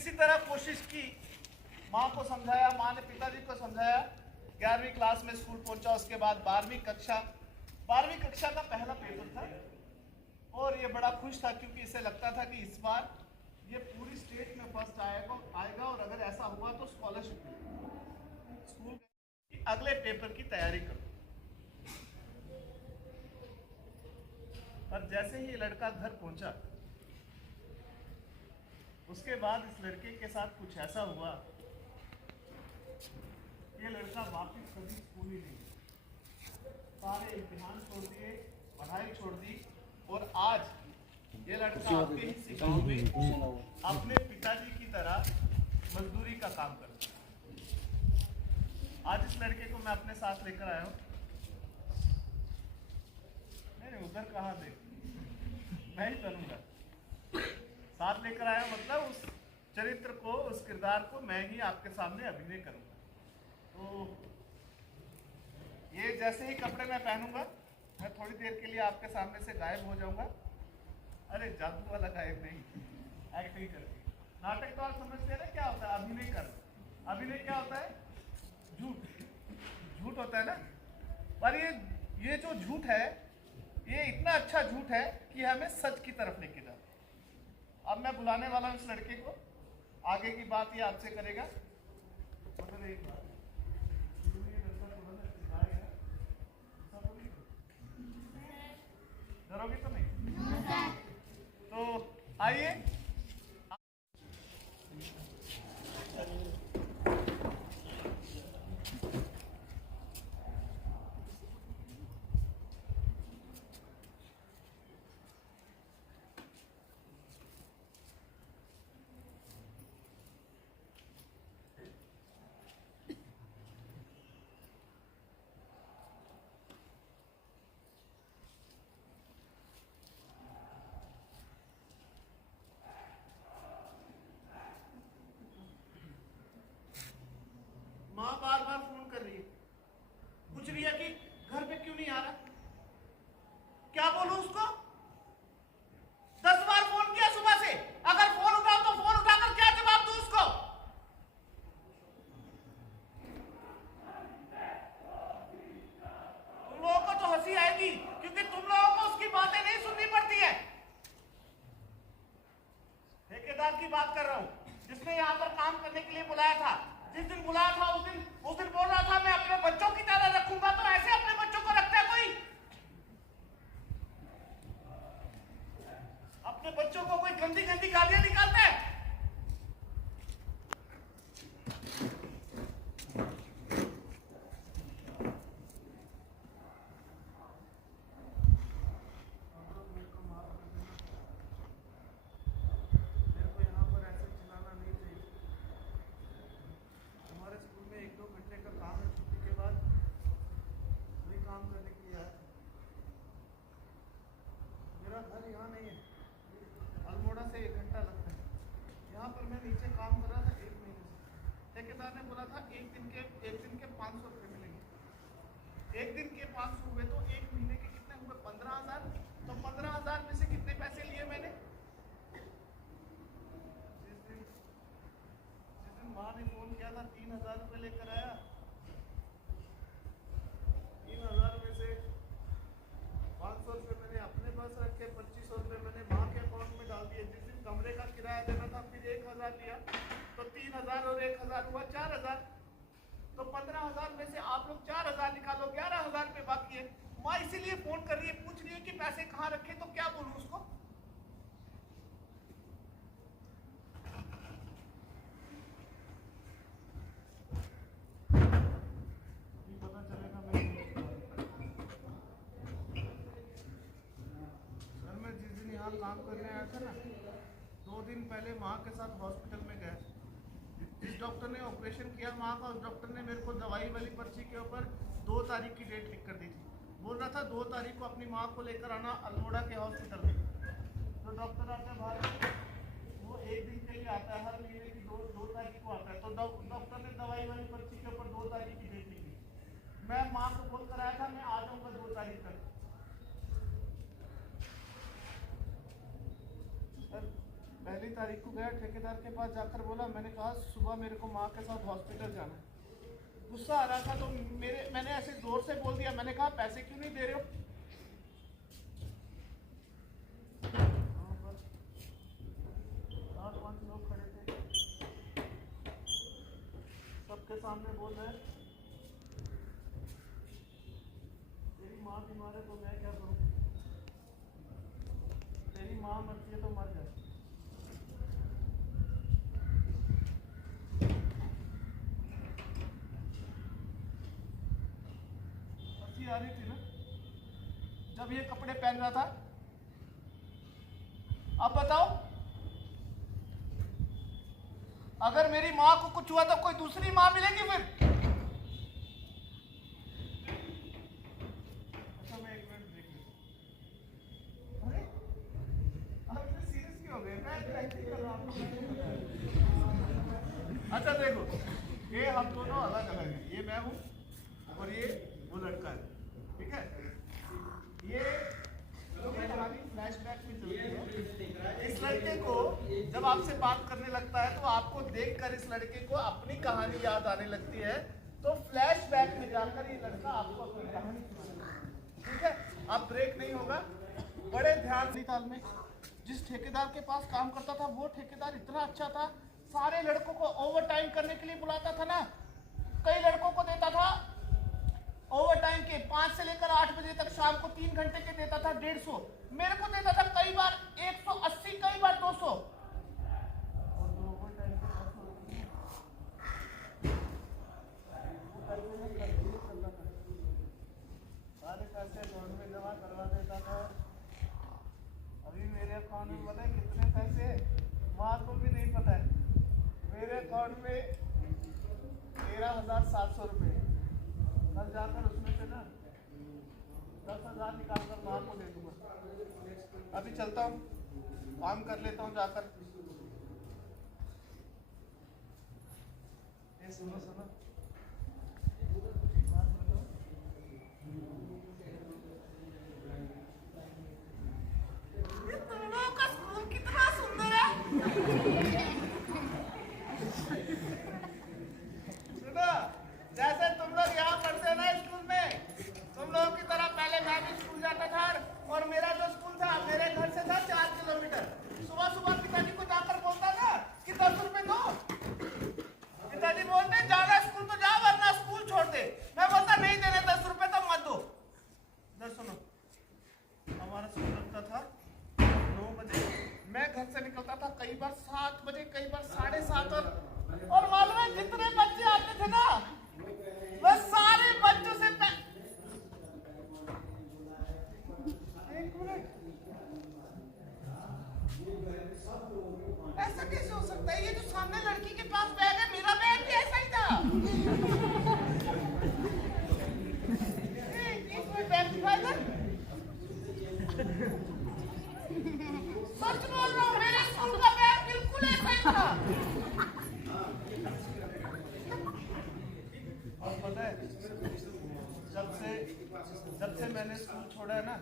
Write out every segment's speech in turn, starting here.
किसी तरह कोशिश की, माँ को समझाया, माँ ने पिताजी को समझाया। 11वीं क्लास में स्कूल पहुंचा। उसके बाद 12वीं कक्षा का पहला पेपर था और ये बड़ा खुश था क्योंकि इसे लगता था कि इस बार ये पूरी स्टेट में फर्स्ट आएगा और अगर ऐसा हुआ तो स्कॉलरशिप मिलेगी। स्कूल की अगले पेपर की तैयारी करो। पर जैसे ही ये लड़का घर पहुंचा, उसके बाद इस लड़के के साथ कुछ ऐसा हुआ, ये लड़का वापस कभी स्कूल ही नहीं गया। सारे इम्तिहान छोड़ दिए, पढ़ाई छोड़ दी और आज ये लड़का आपके ही गांव में अपने पिताजी की तरह मजदूरी का काम करता है। आज इस लड़के को मैं अपने साथ लेकर आया हूँ। नहीं, उधर कहाँ देख, मैं ही करूँगा। साथ लेकर आया मतलब उस चरित्र को, उस किरदार को मैं ही आपके सामने अभिनय करूँगा। तो ये जैसे ही कपड़े मैं पहनूंगा, मैं थोड़ी देर के लिए आपके सामने से गायब हो जाऊंगा। अरे जादू वाला गायब नहीं, एक्टिंग करके। नाटक तो आप समझते हैं ना क्या होता है, अभिनय कर। अभिनय क्या होता है? झूठ होता है ना। पर ये जो झूठ है, ये इतना अच्छा झूठ है कि हमें सच की तरफ लेके जाता है। अब मैं बुलाने वाला हूँ इस लड़के को, आगे की बात ये आपसे करेगा। मतलब एक बात डरोगे तो नहीं? तो आइए। माँ बार बार फोन कर रही है, पूछ रही है कि घर पे क्यों नहीं आ रहा। क्या बोलूं उसको? 10 बार फोन किया सुबह से, अगर फोन उठाओ तो फोन उठाकर क्या जवाब दूं उसको? तुम लोगों को तो हंसी आएगी क्योंकि तुम लोगों को उसकी बातें नहीं सुननी पड़ती है। ठेकेदार की बात कर रहा हूं, जिसने यहाँ पर काम करने के लिए बुलाया था। जिस दिन बुलाया था उस दिन बोल रहा था मैं अपने बच्चों की तरह रखूंगा। तो ऐसे अपने बच्चों को रखता है कोई? अपने बच्चों को कोई गंदी गंदी गालियां निकालता है? घर यहाँ नहीं है, अल्मोड़ा से 1 घंटा लगता है। यहाँ पर मैं नीचे काम कर रहा था 1 महीने से। ठेकेदार ने बोला था एक दिन के 500 रुपये मिलेंगे। 1 दिन के 500 हुए तो 1 महीने के कितने हुए? 15,000। तो 15,000 में से कितने पैसे लिए मैंने? जिस दिन माँ ने फोन किया था 3,000 रुपये लेकर आया। 3,000 में से 500 रुपये मैंने अपने पास रखे, 2500 रुपये मैंने माँ के अकाउंट में डाल दिए। जिस दिन कमरे का किराया देना था फिर 1,000 दिया, तो 3,000 और 1,000 हुआ 4,000। तो 15,000 में से आप लोग 4,000 निकालो, 11,000 रुपये बाकी है। माँ इसीलिए फोन कर रही है, पूछ रही है कि पैसे कहाँ रखे। तो क्या बोलूँ उसको? पता चलेगा मैं जिस दिन यहाँ काम करने आया था ना, 2 दिन पहले माँ के साथ हॉस्पिटल में गया। जिस डॉक्टर ने ऑपरेशन किया माँ का, उस डॉक्टर ने मेरे को दवाई वाली पर्ची के ऊपर 2 तारीख की डेट लिख कर दी थी। बोल रहा था 2 तारीख को अपनी माँ को लेकर आना अल्मोड़ा के हॉस्पिटल में। तो डॉक्टर आता है बाहर, वो 1 दिन के लिए आता है, हर महीने की 2 तारीख को आता है। तो डॉक्टर ने दवाई वाली पर्ची के ऊपर 2 तारीख की डेट लिखी। मैं माँ को बोल कर आया था मैं आ जाऊँगा 2 तारीख तक। पहली तारीख को गया ठेकेदार के पास, जाकर बोला, मैंने कहा सुबह मेरे को माँ के साथ हॉस्पिटल जाना है। गुस्सा आ रहा था तो मैंने ऐसे जोर से बोल दिया, मैंने कहा पैसे क्यों नहीं दे रहे हो? वहाँ पर 4-5 लोग खड़े थे, सबके सामने बोल रहे तेरी माँ बीमार है तो मैं क्या करूँ, तेरी माँ मरती है तो मर जाए। हंसी आ रही थी ना जब ये कपड़े पहन रहा था। अब बताओ, अगर मेरी माँ को कुछ हुआ तो कोई दूसरी माँ मिलेगी फिर? अच्छा मैं एक मिनट देख लूं। अरे आप इतने सीरियस क्यों हो गए? मैं एक्टिंग कर रहा हूँ। अच्छा देखो, ये हम दोनों अलग अलग हैं, ये मैं हूँ और ये वो लड़का है, ठीक है? ये कहानी फ्लैशबैक में चलती है। इस लड़के को जब आपसे बात करने लगता है तो आपको देखकर इस लड़के को अपनी कहानी याद आने लगती है, तो फ्लैशबैक में जाकर ये लड़का आपको अपनी कहानी सुनाएगा, ठीक है? अब ब्रेक नहीं होगा, बड़े ध्यान से। ताल में जिस ठेकेदार के पास काम करता था वो ठेकेदार इतना अच्छा था, सारे लड़कों को ओवर टाइम करने के लिए बुलाता था ना। कई लड़कों को देता था ओवर टाइम के 5 से लेकर 8 बजे तक, शाम को 3 घंटे के देता था 150। मेरे को देता था कई बार 180, कई बार 200। सारे पैसे अकाउंट में जमा करवा देता था। अभी मेरे अकाउंट में पता है कितने पैसे? माँ को भी नहीं पता है। मेरे अकाउंट में 13,700 रुपये। कल जाकर उसमें से ना 10,000 निकाल कर माँ को दे दूंगा। अभी चलता हूँ, काम कर लेता हूँ जाकर। ये सुनो सुनो, तुम लोगों का स्कूल कितना सुंदर है। सुनो, जैसे तुम लोग यहाँ पढ़ते हो ना स्कूल में, तुम लोगों की तरह पहले मैं भी स्कूल जाता था, और मेरा जो स्कूल था मेरे घर से था 4 किलोमीटर। सुबह सुबह पिताजी को जाकर बोलता था कि 10 रुपए दो। पिताजी बोलते जाना स्कूल तो जा, वरना स्कूल छोड़ दे। मैं बोलता नहीं देने 10 रुपए तो मत दो। इधर सुनो, हमारा स्कूल लगता था 9 बजे, मैं घर से निकलता था कई बार 7 बजे, कई बार 7:30। और मालूम है जितने बच्चे आते थे ना, वह सारे बच्चों से एक मिनट, ऐसा कैसे हो सकता है? ये जो सामने लड़की के पास बैग है, मेरा बैग भी ऐसा ही था। इसमें बैग दिखाई दे। सच बोल रहा हूँ, मेरे स्कूल का बैग बिल्कुल ऐसा ही था। और पता है, जब से मैंने स्कूल छोड़ा है ना,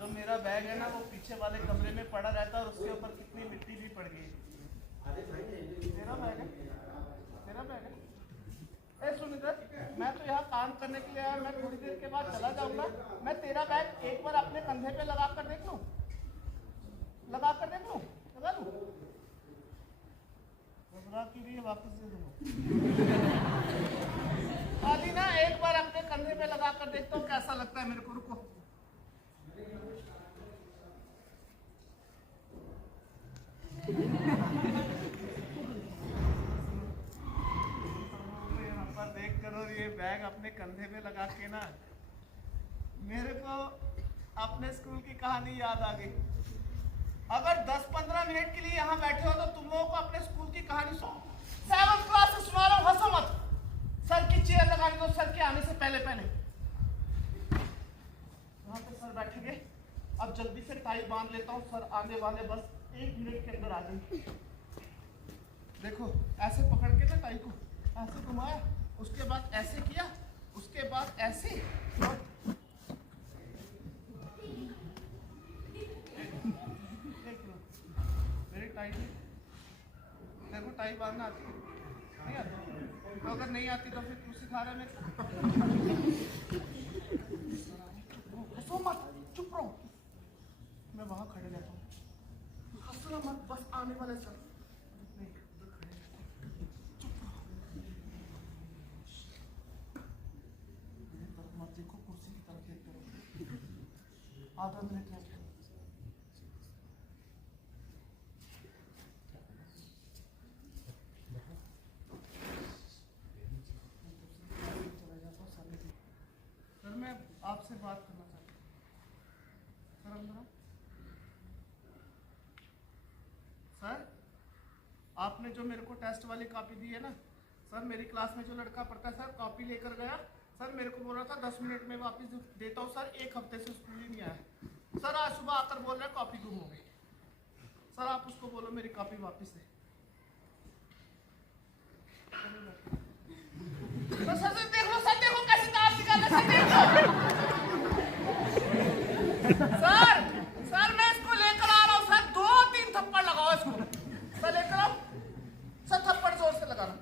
जो मेरा बैग है ना वो पीछे वाले कमरे में पड़ा रहता है, और उसके ऊपर कितनी मिट्टी भी पड़ गई। तेरा बैग है, तेरा बैग है। ए सुन इधर, मैं तो यहाँ काम करने के लिए आया, मैं थोड़ी देर के बाद चला जाऊंगा। मैं तेरा बैग एक बार अपने कंधे पे लगा कर देख लूं, लगा लूं। घबरा क्यों रही है? वापस दे दूंगा। खाली ना एक बार अपने कंधे पे लगा कर देखता हूँ कैसा लगता है मेरे को। रुको, यहाँ पर देख कर और ये बैग अपने कंधे पे लगा के ना, मेरे को अपने स्कूल की कहानी याद आ गई। अगर 10-15 मिनट के लिए यहाँ बैठे हो तो तुम लोगों को अपने स्कूल की कहानी सुनो। 7th क्लास से सुना रहा हूँ, हंसो मत। सर की चेयर लगा दो, सर के आने से पहले पहले। वहाँ पे सर बैठेंगे, अब जल्दी से टाई बांध लेता हूँ, सर आने वाले बस 1 मिनट के अंदर आ जाएंगे। देखो ऐसे पकड़ के ना टाई को ऐसे घुमाया, उसके बाद ऐसे किया, उसके बाद ऐसे, और मेरी टाई तेरे को टाई बांधना आती है? नहीं आती? तो अगर नहीं आती तो फिर तू सिखा रहा है मेरे को? हंसो मत, चुप रहो। मैं वहां खड़े रहता हूँ, हंसना मत, बस आने वाले सर। नहीं, उधर खड़े रहता हूँ, चुप रहो। मेरी तरफ मत देखो, कुर्सी की तरफ देखते रहो। आधा मिनट लग गया। सर मैं आपसे बात करना चाहता हूँ। सर अंदर आओ। सर आपने जो मेरे को टेस्ट वाली कॉपी दी है ना सर, मेरी क्लास में जो लड़का पढ़ता है सर, कॉपी लेकर गया सर, मेरे को बोल रहा था 10 मिनट में वापस देता हूँ सर, 1 हफ्ते से स्कूल ही नहीं आया सर। आज सुबह आकर बोल रहा है कॉपी गुम हो गई। सर आप उसको बोलो मेरी कॉपी वापस दे। सर देखो कैसे दांत निकाल रहा है, सर सर मैं इसको लेकर आ रहा हूँ सर, 2-3 थप्पड़ लगाओ इसको सर, लेकर आओ सर, थप्पड़ जोर से लगाना।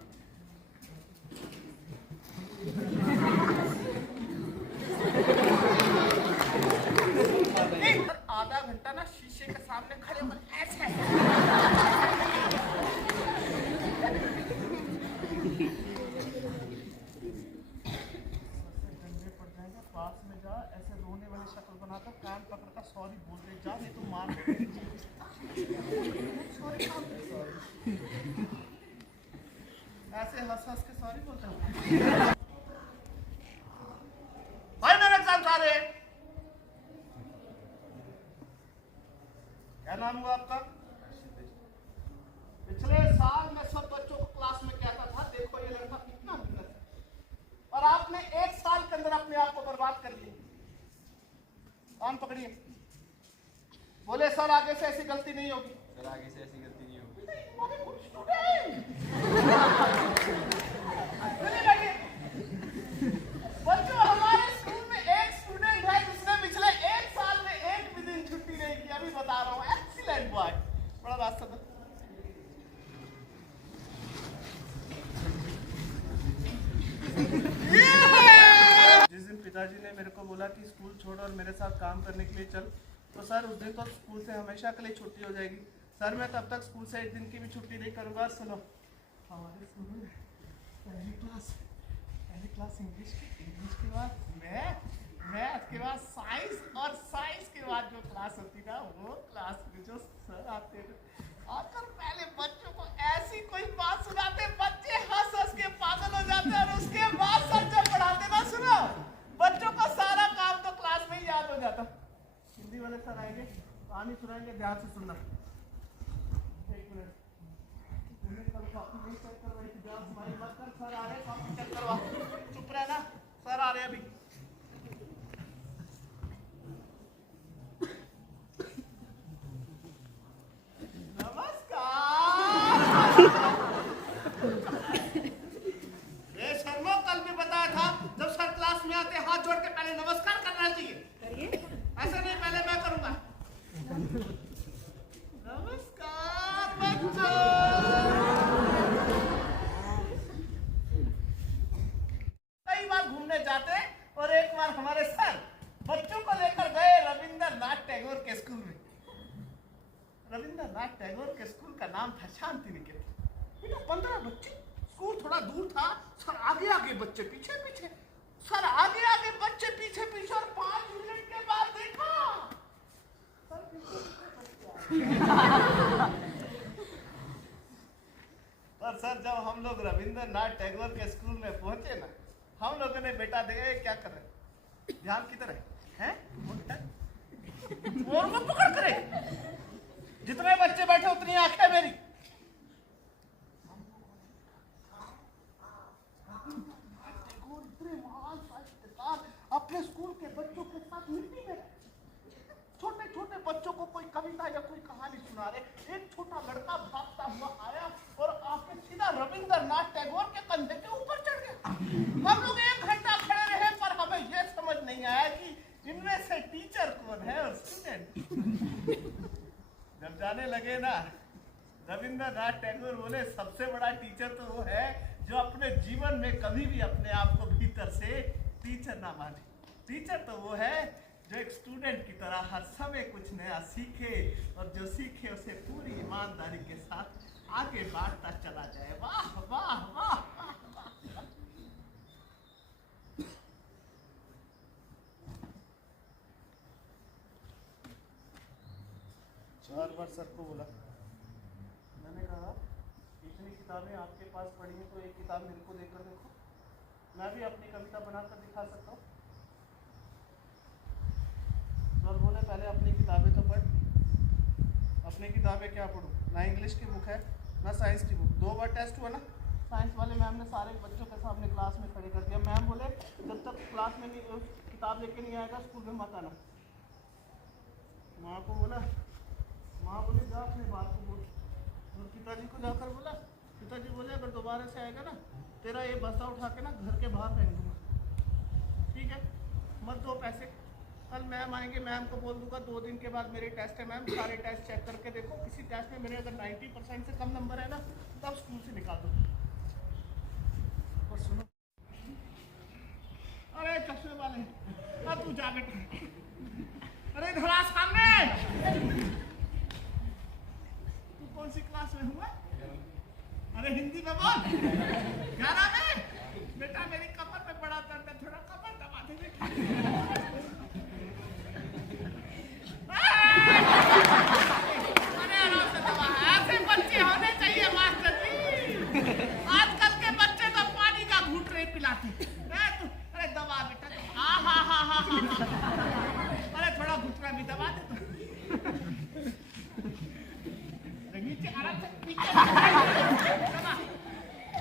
नहीं सर, आधा घंटा ना शीशे के सामने खड़े होकर ऐसे पास में जा, ऐसे रोने वाली शक्ल बनाकर कान पकड़कर सॉरी बोल दे, जा नहीं तो मार सॉरी। ऐसे हंस हंस के सॉरी बोलता हूँ। भाई मेरे एग्जाम आ रहे हैं। क्या नाम हुआ आपका? पिछले साल मैं सब बच्चों को क्लास में कहता था देखो ये लड़का कितना मेहनत है, और आपने 1 साल के अंदर अपने आप को बर्बाद कर लिया। कान पकड़िए, बोले सर आगे से ऐसी गलती नहीं होगी। सर आगे से ऐसी गलती नहीं होगी। बच्चों हमारे स्कूल में एक स्टूडेंट है जिसने पिछले 1 साल में एक भी दिन छुट्टी नहीं की, अभी बता रहा हूँ, एक्सीलेंट बॉय। बड़ा रास्ता था। जिस दिन पिताजी ने मेरे को बोला कि स्कूल छोड़ और मेरे साथ काम करने के लिए चल, तो सर उस दिन तो स्कूल से हमेशा के लिए छुट्टी हो जाएगी सर। मैं तब तक स्कूल से 1 दिन की भी छुट्टी नहीं करूँगा। सुनो, हमारे स्कूल में पहली क्लास इंग्लिश के बाद मैथ के बाद साइंस, और साइंस के बाद जो क्लास होती ना वो क्लास में जो सर आते थे आकर पहले बच्चों को ऐसी कोई बात सुनाते, बच्चे हंस हंस के पागल हो जाते, और उसके बाद सर जब पढ़ाते ना, सुनो, बच्चों को सारा काम तो क्लास में ही याद हो जाता। हिंदी वाले सर आएंगे, कहानी सुनाएंगे, ध्यान से सुनना। 1 मिनट, तुमने कल कॉपी नहीं चेक करवाई थी, ध्यान स्माइल मत कर, सर आ रहे, कॉपी चेक करवा, चुप रहना, सर आ रहे अभी। कल भी बताया था जब सर क्लास में आते हाथ जोड़ के पहले नमस्कार करना चाहिए, ऐसा नहीं पहले मैं करूंगा। नमस्कार बच्चों। कई बार घूमने जाते और एक बार हमारे सर बच्चों को लेकर गए रविंद्रनाथ टैगोर के स्कूल में। रविंद्रनाथ टैगोर के स्कूल का नाम था शांति निकेतन। 15 बच्चे, स्कूल थोड़ा दूर था, सर आगे आगे बच्चे पीछे पीछे, सर आगे आगे बच्चे पीछे पीछे, और 5 मिनट के बाद देखा सर पर सर जब हम लोग रविंद्रनाथ टैगोर के स्कूल में पहुंचे ना, हम लोगों ने बेटा देखा क्या कर रहे, ध्यान किधर है और वो पकड़ करे, जितने बच्चे बैठे उतनी आंखें मेरी। अपने स्कूल के बच्चों के साथ मिट्टी में छोटे छोटे बच्चों को कोई कविता या कोई कहानी सुना रहे। एक छोटा लड़का भागता हुआ आया और आके सीधा रविंद्रनाथ टैगोर के कंधे के ऊपर चढ़ गया। हम लोग 1 घंटा खड़े रहे, पर हमें यह समझ नहीं आया कि इनमें से टीचर कौन है और स्टूडेंट। जब जाने लगे ना, रविंद्रनाथ टैगोर बोले सबसे बड़ा टीचर तो वो है जो अपने जीवन में कभी भी अपने आप को भीतर से टीचर ना माने। टीचर तो वो है जो एक स्टूडेंट की तरह हर समय कुछ नया सीखे और जो सीखे उसे पूरी ईमानदारी के साथ आगे बढ़ता चला जाए। वाह वाह वाह वाह वाह। 4 बार सर को बोला, मैंने कहा इतनी किताबें आपके पास पढ़ी हैं तो एक किताब मेरे को देकर देखो, मैं भी अपनी कविता बनाकर दिखा सकता हूँ। सर बोले पहले अपनी किताबें तो पढ़। अपनी किताबें क्या पढ़ूँ? ना इंग्लिश की बुक है ना साइंस की बुक। 2 बार टेस्ट हुआ ना, साइंस वाले मैम ने सारे बच्चों के सामने क्लास में खड़े कर दिया। मैम बोले जब तक क्लास में नहीं किताब लेके नहीं आएगा स्कूल में मत आना। माँ को बोला, माँ बोली जा अपनी बात को बोल। और पिताजी को जाकर बोला, पिताजी बोले अगर दोबारा से आएगा ना तेरा ये बस्ता उठा के ना घर के बाहर फेंक दूंगा, ठीक है? मत दो पैसे। कल मैम आएंगे, मैम को बोल दूंगा 2 दिन के बाद मेरे टेस्ट है मैम, सारे टेस्ट चेक करके देखो, किसी टेस्ट में मेरे अगर 90% से कम नंबर है ना तब स्कूल से निकाल दो। और सुनो, अरे चश्मे वाले, अब तू जा बेटा, अरे धरा सामने। तू कौन सी क्लास में हुआ? अरे हिंदी में बोल। क्या नाम है बेटा? मेरी कमर में बड़ा दर्द है, थोड़ा कमर दबा दे बेटा। अरे आराम से दबा, ऐसे बच्चे होने चाहिए मास्टर जी। आजकल के बच्चे तो पानी का घूंट नहीं पिलाते। अरे दबा बेटा, हाँ। अरे थोड़ा घुटना भी दबा दे। नीचे आराम से नीचे।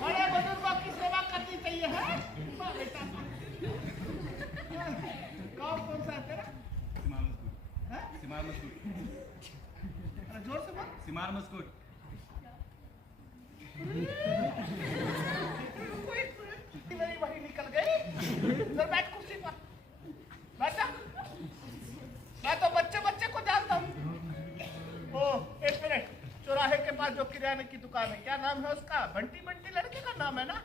बड़े बुजुर्गों की सेवा करनी चाहिए है बेटा। गाँव कौन सा है तेरा? सिमार मस्कुट। अरे जोर से बोल। सिमार मस्कुट। मेरी वही निकल गई। सर बैठ कुर्सी पर बैठा। मैं तो बच्चे को जानता हूँ। ओ 1 मिनट, चौराहे के पास जो किराने की दुकान है क्या नाम है उसका? बंटी लड़के का नाम है ना?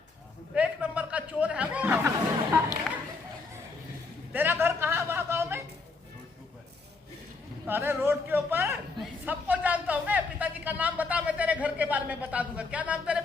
1 नंबर का चोर है वो। तेरा घर कहाँ है वहाँ गाँव में? अरे रोड के ऊपर, सबको जानता हूँ मैं। पिताजी का नाम बता, मैं तेरे घर के बारे में बता दूंगा। क्या नाम तेरे